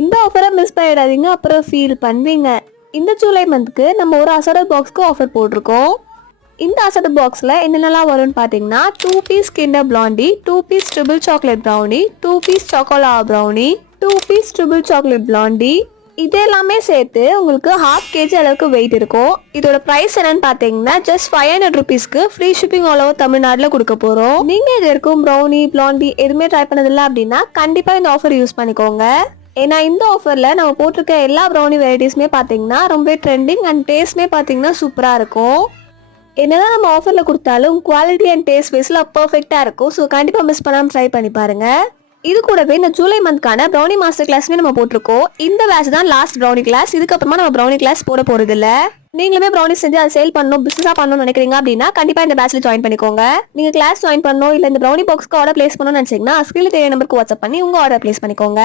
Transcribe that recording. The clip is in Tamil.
இந்த ஆஃபரை மிஸ் பண்ணிடாதீங்க, அப்புறம் ஃபீல் பண்ணுவீங்க. இந்த ஜூலை மந்த்க்கு நம்ம ஒரு அசாடட் பாக்ஸ்க்கு ஆஃபர் போட்டிருக்கோம். இந்த அசாடட் பாக்ஸில் என்னென்னலாம் வரும்னு பார்த்தீங்கன்னா 2 piece Kinder blondie, 2 piece triple chocolate brownie, 2 piece chocolate brownie, 2 piece triple chocolate blondie. இது எல்லாமே சேர்த்து உங்களுக்கு 1/2 kg அளவுக்கு வெயிட் இருக்கும். இதோட ப்ரைஸ் என்னன்னு பார்த்தீங்கன்னா ஜஸ்ட் 500 ருபீஸ்க்கு ஃப்ரீ ஷிப்பிங் ஆல் ஓவர் தமிழ்நாட்டில் கொடுக்க போகிறோம். நீங்கள் இது வரைக்கும் ப்ரௌனி பிளாண்டி எதுவுமே ட்ரை பண்ணதில்லை அப்படின்னா கண்டிப்பாக இந்த ஆஃபர் யூஸ் பண்ணிக்கோங்க. ஏன்னா இந்த ஆஃபரில் நம்ம போட்டிருக்க எல்லா ப்ரௌனி வெரைட்டிஸுமே பார்த்தீங்கன்னா ரொம்ப ட்ரெண்டிங் அண்ட் டேஸ்ட்மே பார்த்தீங்கன்னா சூப்பராக இருக்கும். என்னதான் நம்ம ஆஃபரில் கொடுத்தாலும் குவாலிட்டி அண்ட் டேஸ்ட் வைஸில் பர்ஃபெக்டாக இருக்கும். ஸோ கண்டிப்பாக மிஸ் பண்ணாமல் ட்ரை பண்ணி பாருங்கள். இது கூடவே இந்த ஜூலை மந்த்க்கான ப்ரௌனி மாஸ்டர் கிளாஸ்மே நம்ம போட்டிருக்கோம். இந்த பேட்ச் தான் லாஸ்ட் ப்ரௌனி கிளாஸ். இதுக்கப்புறமா நம்ம ப்ரௌனி கிளாஸ் போட போகிறது இல்லை. நீங்களுமே ப்ரௌனி செஞ்சு அதை சேல் பண்ணணும், பிஸ்னஸாக பண்ணணும்னு நினைக்கிறீங்க அப்படின்னா கண்டிப்பாக இந்த பேட்ச்ல ஜாயின் பண்ணிக்கோங்க. நீங்கள் கிளாஸ் ஜாயின் பண்ணணும் இல்லை இந்த ப்ரௌனி பாக்ஸ்க்கு ஆர்டர் பிளேஸ் பண்ணணும்னு நினச்சிங்கன்னா ஸ்கிரீனில் தெரிய நம்பருக்கு வாட்ஸ்அப் பண்ணி உங்கள் ஆர்டர் பிளேஸ் பண்ணிக்கோங்க.